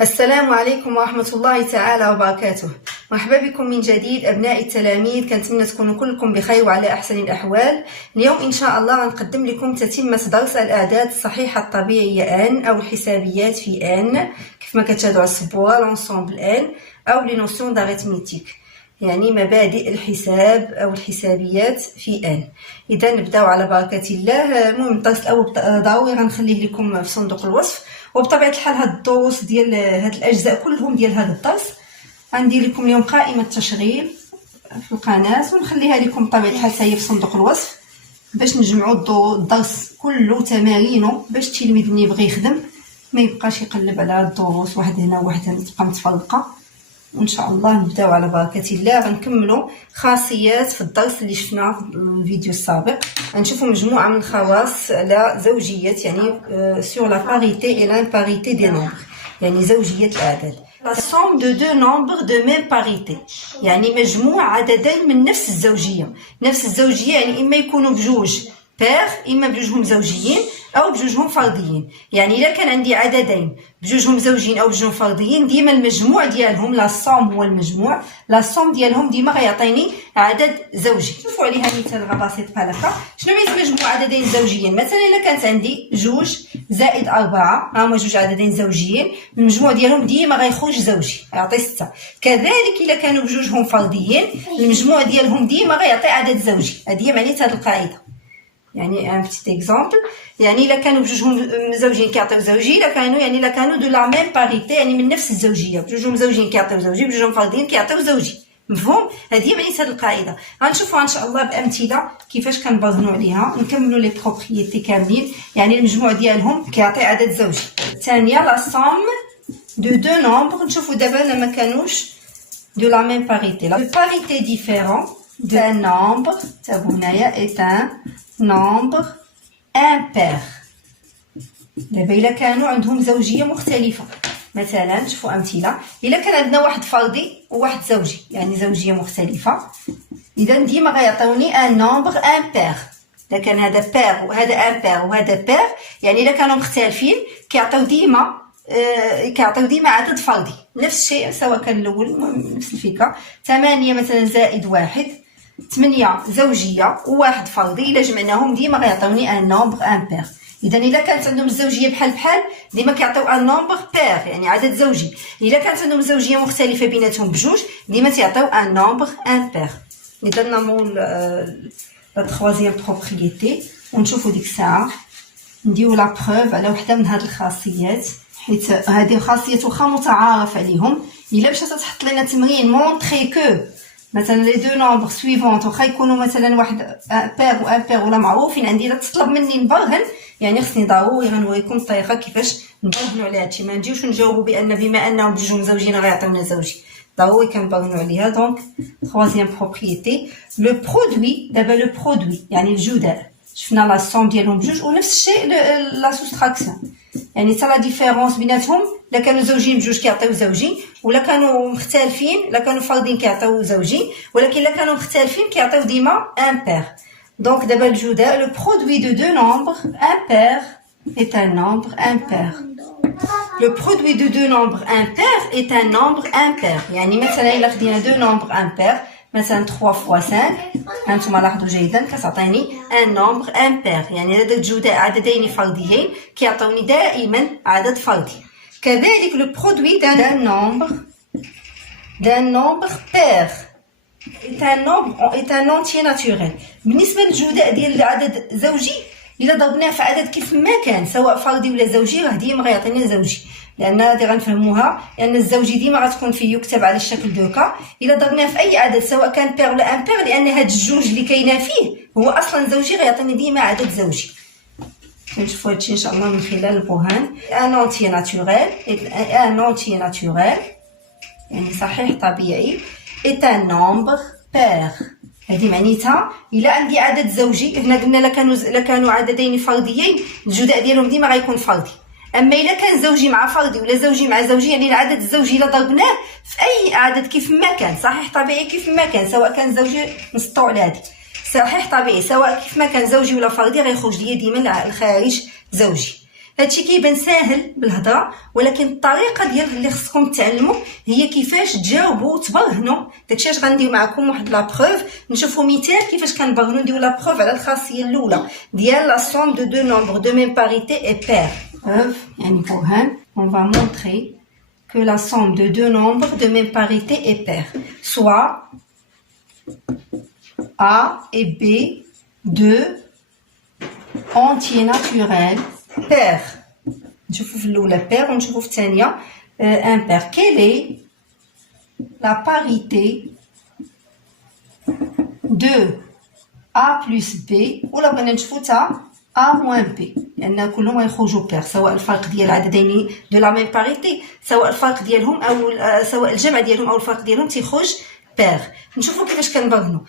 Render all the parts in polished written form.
السلام عليكم ورحمة الله تعالى وبركاته. مرحبا بكم من جديد أبناء التلاميذ، كنتمنى تكونوا كلكم بخير وعلى أحسن الأحوال. اليوم إن شاء الله غنقدم لكم تتمة درس الأعداد الصحيحة الطبيعية آن أو الحسابيات في آن، كيف ما كتشاهدوا على السبورة لونسومبل آن أو لي نوسيون داريتميتيك، يعني مبادئ الحساب أو الحسابيات في آن. إذا نبداو على بركة الله. المهم الدرس الأول ضروري غنخليه لكم في صندوق الوصف، وبطبيعه الحال هاد الدروس ديال هاد الاجزاء كلهم ديال هذا الدرس غندير لكم اليوم قائمه تشغيل في القناه ونخليها لكم بطبيعه الحال حتى هي في صندوق الوصف باش نجمعوا الدرس كله تمارينه، باش التلميذ اللي يبغي يخدم ما يبقاش يقلب على الدروس واحد هنا وواحد هنا تبقى متفرقه. وان شاء الله نبداو على بركه الله. غنكملوا خاصيات في الدرس اللي شفناه في الفيديو السابق. غنشوفوا مجموعه من الخواص على زوجيه، يعني sur la parité et l'imparité des nombres، يعني زوجيه الاعداد. la somme de deux nombres de même parité، يعني مجموع عددين من نفس الزوجيه. نفس الزوجيه يعني اما يكونوا بجوج بير، اما بجوجهم زوجيين او بجوجهم فرديين. يعني الا كان عندي عددين بجوجهم زوجيين او بجوجهم فرديين، ديما المجموع ديالهم لا صوم هو المجموع، لا صوم ديالهم ديما غيعطيني عدد زوجي. شوفوا عليها مثال بسيط بحال هكا. شنو يعني مجموع عددين زوجيين؟ مثلا الا كانت عندي جوج زائد 4، ها هما جوج عددين زوجيين، المجموع ديالهم ديما غيخرج زوجي يعطي 6. كذلك الا كانوا بجوجهم فرديين، المجموع ديالهم ديما غيعطي عدد زوجي. هذه هي معنيه هذه القاعده. يعني ان بتيت اكزامبل، يعني الا كانوا بجوجهم زوجين كيعطيو زوجي، الا كانوا دو لا ميم باريتي، يعني من نفس الزوجيه، بجوجهم زوجين كيعطيو زوجي، بجوجهم فرديين كيعطيو زوجي. مفهوم؟ هذه معنيه هذه القاعده. غنشوفوها ان شاء الله بامثله كيفاش كنبرهنوا عليها. نكملوا لي بروبريتي كاملين، يعني المجموع ديالهم كيعطي عدد زوجي. الثانيه لا سوم دو دو نومبر. نشوفوا دابا لما كانوش دو لا ميم باريتي، لا باريتي ديفيرون d'un nombre est un nombre impair. دابا الا كانوا عندهم زوجيه مختلفه، مثلا شوفوا امثله. الا كان عندنا واحد فردي وواحد زوجي، يعني زوجيه مختلفه، اذا ديما غيعطيوني ان نومبر امبير. اذا كان هذا بير وهذا امبير وهذا بير، يعني الا كانوا مختلفين كيعطيو ديما عدد فردي. نفس الشيء سواء كان الاول، نفس الفكره. 8 مثلا زائد 1، 8 زوجيه وواحد فردي، الا جمعناهم ديما غيعطيوني ان نومبر امبير. اذا الا كانت عندهم الزوجيه بحال ديما كيعطيو ان نومبر بير، يعني عدد زوجي. الا كانت عندهم زوجيه مختلفه بيناتهم بجوج، ديما تيعطيو ان نومبر امبير. اذا نعملوا لا تروازيام بروبريتي ونشوفوا ديك الساعه نديروا لا بروف على وحده من هاد الخاصيات، حيت هذه خاصيات واخا متعارف عليهم. الا مشات تحط لنا تمرين مونطري كو مثلا لي دو نومبر سويفونت واخا يكونوا مثلا واحد بير و ان بير ولا معروفين عندي، لا تطلب مني نبرهن، يعني خصني ضروري غنوريكم الطريقه كيفاش نبرهنوا على هادشي. ما نجيوش نجاوبوا بما انهم بجوج زوجين غيعطيونا زوجي، ضروري كنبرهنوا عليها. دونك troisième بروبريتي لو برودوي. دابا لو برودوي يعني الجداء، شفنا لا سوم ديالهم بجوج، ونفس الشيء لا سوستراكسيون، يعني حتى لا ديفيرونس بيناتهم. لا كانوا زوجين بجوج كيعطيو زوجين، ولا كانوا مختلفين، لا كانوا فردين كيعطيو زوجين، ولكن لا كانوا مختلفين كيعطيو ديما امبير. دونك دابا الجداء لو برودوي دو دو نومبر امبير est un nombre impair. Le produit de deux nombres impairs est un nombre impair. يعني مثلا الا خدينا دو نومبر امبير، مثلا 3 fois 5، هانتوما لاحظوا جيدا كتعطيني ان نومبر امبير، يعني هذا الجداء عددين فرديين كيعطوني دائما عدد فردي. كذلك لو برودوي دان نومبر بير est un entier naturel. بالنسبه للجداء ديال العدد زوجي، الا ضربناه في عدد كيف ما كان سواء فردي ولا زوجي، راه ديما غيعطينا زوجي، لان هذه غنفهموها، لان الزوجي ديما غتكون فيه يكتب على الشكل دوكا. الا ضربناه في اي عدد سواء كان بير ولا امبير، لان هاد الجوج اللي كاينه فيه هو اصلا زوجي، غيعطيني ديما عدد زوجي. نشوفوا هادشي ان شاء الله من خلال البرهان. ان اونتي ناتوريل يعني صحيح طبيعي، est un nombre pair. هذه معنيتها الا عندي عدد زوجي، هنا قلنا لا كانوا عددين فرديين، الجداء ديالهم ديما غيكون فردي. اما الا كان زوجي مع فردي ولا زوجي مع زوجي، يعني العدد الزوجي الا ضربناه في اي عدد كيف ما كان صحيح طبيعي كيف ما كان، سواء كان زوجي نسطو على هذه صحيح طبيعي، سواء كيف ما كان زوجي ولا فردي، غيخرج ليا ديما الخارج زوجي. هادشي كيبان ساهل بالهضره، ولكن الطريقه ديال اللي خصكم تعلموا هي كيفاش تجاوبوا وتبرهنوا. داكشي اش غندير معكم واحد لا بروف، نشوفوا مثال كيفاش كنبرهنوا. نديروا لا بروف على الخاصيه الاولى ديال لا somme de deux nombres de même parité est paire. Preuve يعني برهان. On va montrer que la somme de deux nombres de même parité est paire, soit A et B, deux entiers naturels paires. نشوفوا في الاولى paire ونشوفوا في الثانيه impair. Quelle est la parité de A plus B ولا بغينا نشوفوا تا A moins B، لان كلهم غيخرجوا بير، سواء الفرق ديال عددين دو لا ميم باريتي، سواء الفرق ديالهم او سواء الجمع ديالهم او الفرق ديالهم تيخرج بير. نشوفوا كيفاش كنبرهنوا.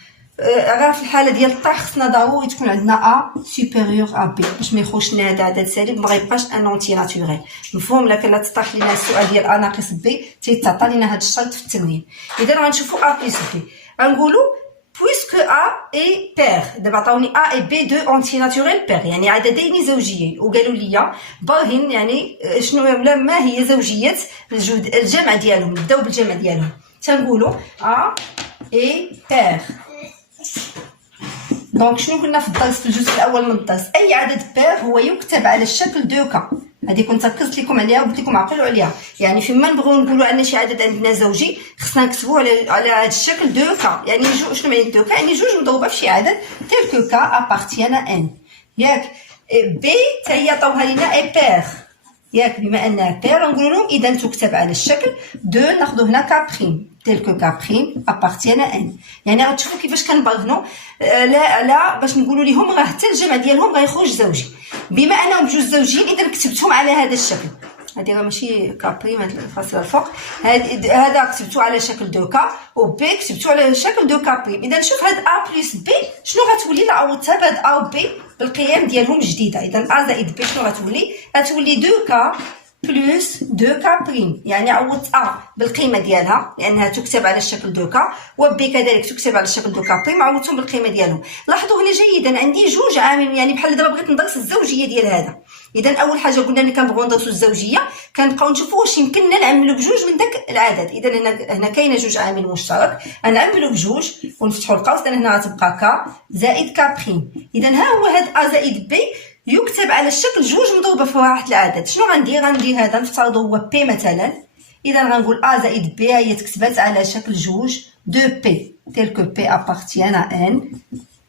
غير في الحاله ديال الطرح خصنا ضروري تكون عندنا A supérieur à B باش ما يخرجش لنا هذا عدد سالب، ما غيبقاش ان اونتي ناتوريل. مفهوم؟ لكن لا تطرح لنا السؤال ديال A ناقص B تيتعطى لنا هذا الشرط في التمرين. اذا غنشوفوا A plus B، غنقولوا puisque A est paire. دابا عطاوني A et B deux entiers naturels paires، يعني عددين زوجيين، وقالوا لي برهن يعني شنو ما هي زوجيه الجمع ديالهم. نبداو بالجمع ديالهم. تنقولوا A et paire. دونك شنو قلنا في الدرس في الجزء الاول من الدرس؟ اي عدد بير هو يكتب على الشكل دو كا. هذه كنت ركزت لكم عليها وقلت لكم عقلوا عليها. يعني فيما نبغيو نقولوا ان شي عدد عندنا زوجي خصنا نكتبوه على هذا الشكل دو كا. يعني شنو معنى دو كا؟ يعني جوج مضروبه في شي عدد تيل كو كا ابارتيان ان، ياك؟ بي حتى هي عطاوها لينا اي بير، ياك؟ بما انها بير نقولوا لهم اذا تكتب على الشكل دو، ناخذوا هنا كا بريم تيل كو كا بريم ابارتيان ان. يعني غتشوفوا كيفاش كنبرهنوا لا باش نقولوا لهم راه حتى الجمع ديالهم غيخرج زوجي. بما انهم بجوج زوجيين اذا كتبتهم على هذا الشكل. هذه راه ماشي كا بريم، هاد الفاصله الفوق هذا كتبتو على شكل دو كا، و بي كتبتو على شكل دو كا بريم. اذا شوف هاد ا بلس بي شنو غتولي لا عوضتها بهاد ا و بي بالقيم ديالهم جديده. اذا ا زائد بي شنو غتولي دو كا بلس دو كا بريم. يعني عوضت ا بالقيمه ديالها لانها تكتب على الشكل دو كا، وبي كذلك تكتب على الشكل دو كا بريم، عوضتهم بالقيمه ديالهم. لاحظوا هنا جيدا عندي جوج عامل، يعني بحال دابا بغيت ندرس الزوجيه ديال هذا. اذا اول حاجه قلنا ملي كنبغيو ندرسوا الزوجيه كنبقاو نشوفوا واش يمكننا نعملوا بجوج من داك العدد. اذا هنا كاينه جوج عامل مشترك، غنعملوا بجوج ونفتحوا القوس لان هنا غتبقى كا زائد كا بريم. اذا ها هو هاد ا زائد بي يكتب على الشكل جوج مضروبه في واحد العدد. شنو غندير هذا نفترضوا هو بي مثلا. اذا غنقول ا زائد بي هي تكتبات على شكل جوج دو بي تيل كو بي ابارتيان ا ان.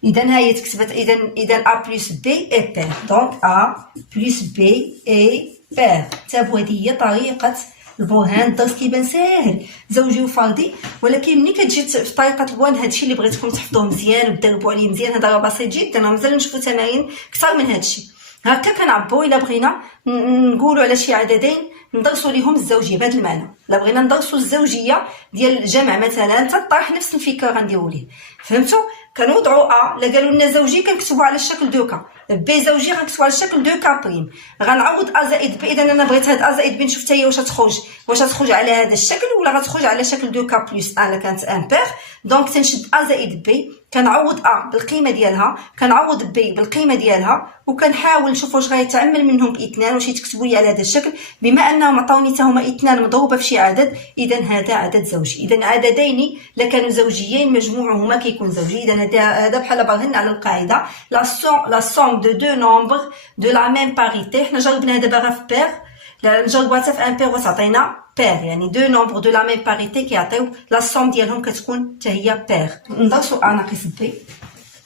اذا هي تكتبات اذا ا بلس بي اي بير. دونك ا بلس بي اي بير. تابعوا هذه هي طريقه البرهان. الدرس كيبان ساهل زوجي وفردي، ولكن ملي كتجي في طريقه البرهان هادشي اللي بغيتكم تحفظوه مزيان وتدربوا عليه مزيان. هذا راه بسيط جدا، راه مازال نشوفوا تمارين اكثر من هادشي. هكا كنعبوا الا بغينا نقولوا على شي عددين ندرسوا ليهم الزوجيه بهذا المعنى. لا بغينا ندرسوا الزوجيه ديال الجمع مثلا تطرح نفس الفكره غنديروا ليه. فهمتوا؟ كنوضعوا ا لا قالوا لنا زوجي كنكتبوا على الشكل دو كا، بي زوجي غنكتبوا على الشكل دو كا بريم. غنعوض ا زائد بي. اذا انا بغيت هاد ا زائد بي نشوف حتى هي واش تخرج على هذا الشكل ولا غتخرج على شكل دو كا بلس ا. لا كانت امبير دونك تنشد ا زائد بي، كنعوض ا بالقيمه ديالها، كنعوض بي بالقيمه ديالها، وكنحاول نشوف واش غيتعمل منهم باثنان واش يتكتبوا لي على هذا الشكل. بما انهم عطاوني حتى هما اثنان مضروبه في شي عدد اذا هذا عدد زوجي. اذا عددين لا كانوا زوجيين مجموعهما كيكون زوجي. اذا هذا بحال برهنا على القاعده لا somme de deux nombres de la même parité. حنا جربنا دابا غير في بير، نجربوها حتى في ان بير وتعطينا بير، يعني دو نومبر دو لا ميم باريتي كيعطيو لا سوم ديالهم كتكون حتى هي بير. ندرسوا ا ناقص بي.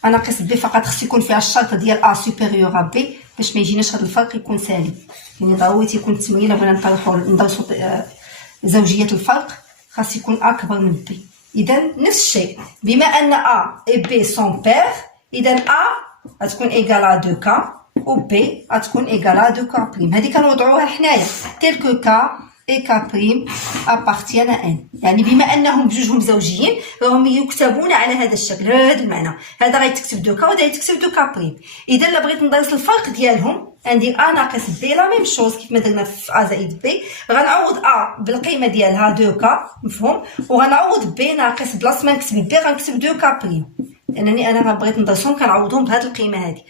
ا ناقص بي فقط خص يكون فيها الشرط ديال ا سوبيريور ا بي باش ما يجيناش هذا الفرق يكون سالب. يعني ضروري تيكون التمرين بغينا نطرحوا ندرسوا زوجيه الفرق خاص يكون اكبر من بي. اذا نفس الشيء بما ان ا و بي سون بير، اذا ا غتكون ايكال 2 كا و بي غتكون ايكال 2 كا بريم. هذه كنوضعوها حنايا تيل كو كا اي كا بريم ابارتيان ان. يعني بما انهم بجوجهم زوجيين راهم يكتبون على هذا الشكل. هذا المعنى هذا غيتكتب 2 كا وهذا يتكتب 2 كا بريم. اذا لا بغيت ندرس الفرق ديالهم غندير ا ناقص بي لا ميم شوز كيف ما درنا في ا زائد بي. غنعوض ا بالقيمه ديالها 2 كا مفهوم، وغنعوض بي ناقص بلاص ما نكتب بي غنكتب 2 كا بريم، لانني انا بغيت ندرسهم كنعوضهم بهذه القيمه هذه.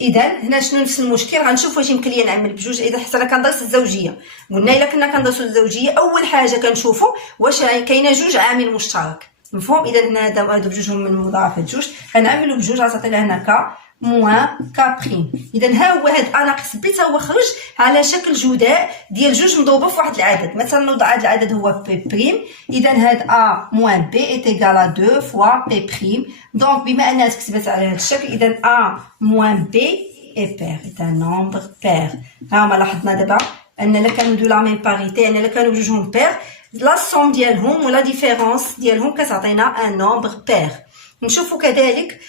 اذا هنا شنو نفس المشكل، غنشوف واش يمكن ليا نعمل بجوج. اذا حتى انا كندرس الزوجيه، قلنا الا كنا كندرسوا الزوجيه اول حاجه كنشوفوا واش كاينه جوج عامل مشترك، مفهوم؟ اذا هنا هادو بجوجهم من مضاعفات جوج، غنعملوا بجوج، غتعطي لنا هنا ك موان ك بريم. اذا ها هو هاد ا ناقص بي تا هو خرج على شكل جداء ديال جوج مضروبه في واحد العدد. مثلا نوضع هاد العدد هو بي بريم، اذا هاد ا موان بي ايت ايكال ا 2 فوا بي بريم. دونك بما انها تكتبت على هاد الشكل، اذا ا موان بي اي بير ايت ان نومبر بير. ها ما لاحظنا دابا ان الا كانوا دو لا ميم باريتي، يعني الا كانوا بجوجهم بير، لا سوم ديالهم ولا ديفيرونس ديالهم كتعطينا ان نومبر بير. نشوفوا كذلك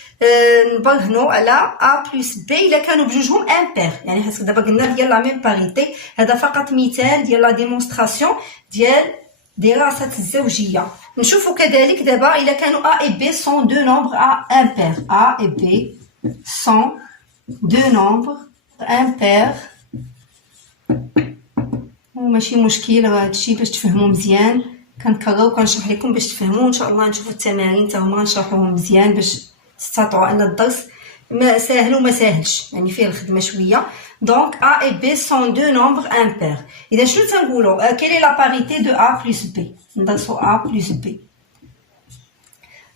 نبرهنوا على ا بلس بي الا كانوا بجوجهم امبير، يعني حيت دابا قلنا ديال لا ميم باريتي. هذا فقط مثال ديال لا ديمونستراسيون ديال دراسه الزوجيه. نشوفوا كذلك دابا الا كانوا ا اي بي سون دو نومبر ا امبير، ا اي بي سون دو نومبر امبير. وماشي مشكل هادشي باش تفهموا مزيان، كنكرر وكنشرح لكم باش تفهموا. ان شاء الله نشوفوا التمارين حتى هما غنشرحوهم مزيان باش تستطيعوا ان الدرس ما ساهل وما ساهلش، يعني فيه الخدمه شويه. دونك ا اي بي سون دو نومبر امبير. اذا شنو تنقولوا كيلي لا باريتي دو ا بلس بي؟ ندرسوا ا بلس بي.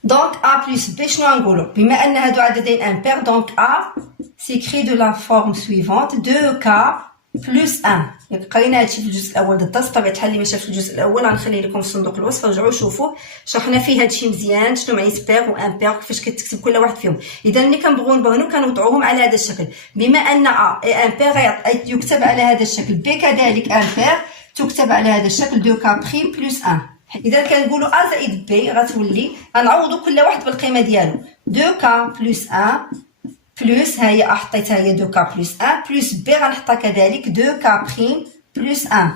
دونك ا بلس بي شنو غنقولوا؟ بما ان هادو عددين امبير، دونك ا سيكري دو لا فورم سويفونت 2 ك بلس 1. قرينا هادشي في الجزء الاول ديال الدرس، بطبيعه الحال اللي ما شافش الجزء الاول غنخليه لكم في صندوق الوصف، رجعوا شوفوه، شرحنا فيه هادشي مزيان شنو معنى بير و امبير وكيفاش كتكتب كل واحد فيهم. اذا ملي كنبغيو نبرهنوا كنوضعوهم على هذا الشكل، بما ان ا اي امبير يكتب على هذا الشكل، بي كذلك امبير تكتب على هذا الشكل 2 ك بريم بلس 1. اذا كنقولوا ا زائد بي غتولي غنعوضوا كل واحد بالقيمه ديالو، 2 ك بلس 1 بلس ها هي حطيتها هي 2 ك بلس 1 بلس بي غنحطها كذلك 2 ك بريم بلس 1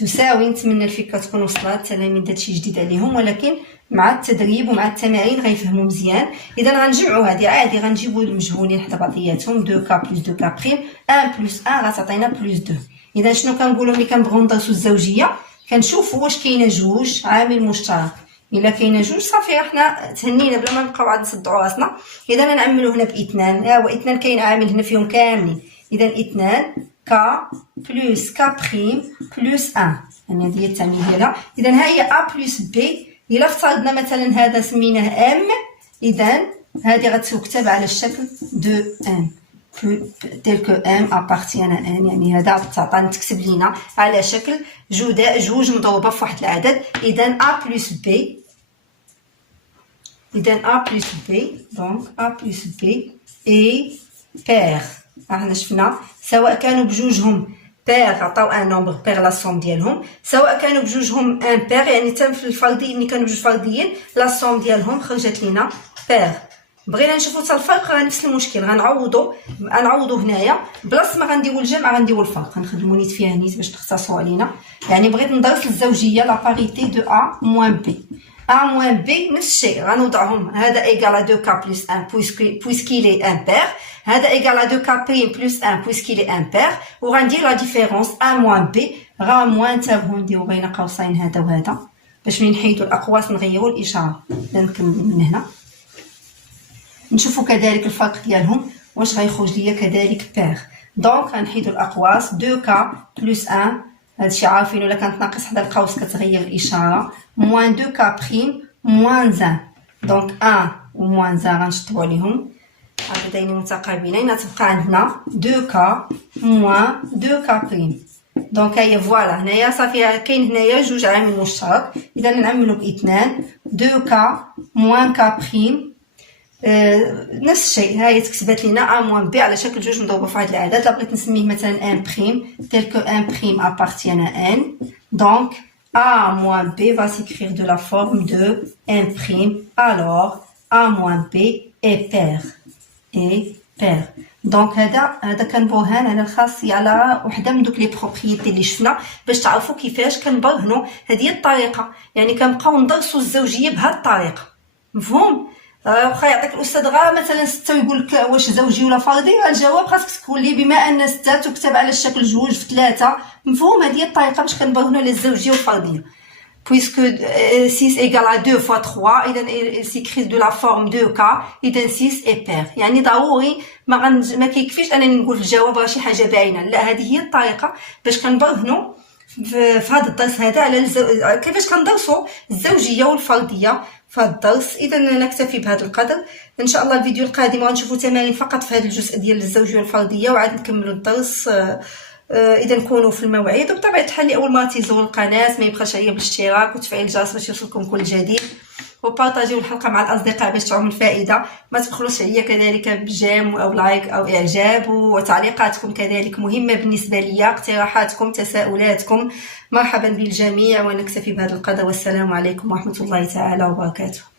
تساوي. نتمنى الفكره تكون وصلت التلاميذ، هادشي جديد عليهم ولكن مع التدريب ومع التمارين غيفهموا مزيان. اذا غنجمعوا هذه عادي، غنجيبوا المجهولين حدا بعضياتهم، 2 ك بلس 2 ك بريم 1 بلس 1 غتعطينا بلس 2. اذا شنو كنقولوا ملي كنبغيو ندرسوا الزوجيه؟ كنشوفوا واش كاينه جوج عامل مشترك. الا كاينه جوج صافي حنا تهنينا بلا ما نبقاو عاد نصدعوا راسنا. اذا نعملوا هنا باثنان، ها هو اثنان كاين عامل هنا فيهم كاملين، اذا اثنان ك بلس ك بريم بلس 1، يعني هذه هي التعميل ديالها. اذا ها هي ا بلس بي. الا افترضنا مثلا هذا سميناه ام، اذا هذه غتكتب على الشكل دو ام تيل كو ام ابارتيان ان، يعني هذا تعطينا تكتب لينا على شكل جوج مضروبه في واحد العدد. اذا ا بلس بي، اذا ا بلس بي، دونك ا بلس بي اي بير. احنا شفنا سواء كانوا بجوجهم بير عطاو ان نومبر بير لا سوم ديالهم، سواء كانوا بجوجهم ان بير، يعني حتى في الفردي ملي كانوا بجوج فرديين لا سوم ديالهم خرجت لينا بير. بغينا نشوفوا حتى الفرق نفس المشكل، غنعوضوا هنايا بلاص ما غنديروا الجمع غنديروا الفرق، غنخدموا نيت فيها نيت باش تختصروا علينا. يعني بغيت ندرس الزوجيه لا باريتي دو ا موان بي. ا موان بي نفس الشيء غنوضعهم، هذا ايكال 2 ك بلس 1 بويسكيل اي امبير، هذا ايكال 2 ك بريم بلس 1 بويسكيل اي امبير، وغندير لا ديفيرونس ا موان بي غا موان. انتبهوا نديروا بين قوسين هذا وهذا باش ملي نحيدوا الاقواس نغيروا الاشاره. نكمل من هنا نشوفوا كذلك الفرق ديالهم واش غيخرج ليا كذلك بير. دونك غنحيدوا الاقواس 2 ك بلس 1، هادشي عارفين ولا كانت ناقص حدا القوس كتغير الاشاره، موان 2 ك بريم موان 1. دونك 1 و موان 1 غنشطبوا عليهم عددين متقابلين، تبقى عندنا 2 ك موان 2 ك بريم. دونك هي فوالا هنايا صافي كاين هنايا جوج عامل مشترك. اذا نعملوا باثنان 2 ك موان ك بريم نفس الشيء، هاي تكتبات لينا ا موان بي على شكل جوج مضروبه في واحد العدد. لا بغيت نسميه مثلا ان بريم تيل كو ان بريم ابارتيان ا ان، دونك a moins b va s'écrire de la forme de 1 prime, alors a moins b est pair. دونك هذا كان برهان على الخاصيه على وحده من دوك لي بروبريتي اللي شفنا باش تعرفوا كيفاش كنبرهنوا. هذه الطريقه، يعني كنبقاو ندرسوا الزوجيه بهذه الطريقه، مفهوم؟ واخا يعطيك الاستاذ غا مثلا 6 ويقول لك واش زوجي ولا فردي، الجواب خاصك تقول لي بما ان 6 تكتب على الشكل جوج في 3، مفهوم؟ هذه هي الطريقه باش كنبرهنوا على الزوجيه والفرديه. puisque 6 égale à 2 fois 3 إذا il s'écrit de la forme 2k إذا 6 est pair. يعني ضروري ما كيكفيش أنني نقول في الجواب راه شي حاجة باينة، لا هذه هي الطريقة باش كنبرهنوا في هذا الدرس هذا على كيفاش كندرسوا الزوجية والفردية في هذا الدرس. إذا نكتفي بهذا القدر، إن شاء الله الفيديو القادم غنشوفوا تمارين فقط في هذا الجزء ديال الزوجية والفردية وعاد نكملوا الدرس. اذا كونوا في الموعد، وبطبيعه الحال اللي اول مره تيزوروا القناه ما يبخلش عليا بالاشتراك وتفعيل الجرس باش يوصلكم كل جديد، وبارطاجيو الحلقه مع الاصدقاء باش تعم الفائده. ما تبخلوش عليا كذلك بجيم او لايك او اعجاب، وتعليقاتكم كذلك مهمه بالنسبه لي، اقتراحاتكم تساؤلاتكم. مرحبا بالجميع، ونكتفي بهذا القدر، والسلام عليكم ورحمه الله تعالى وبركاته.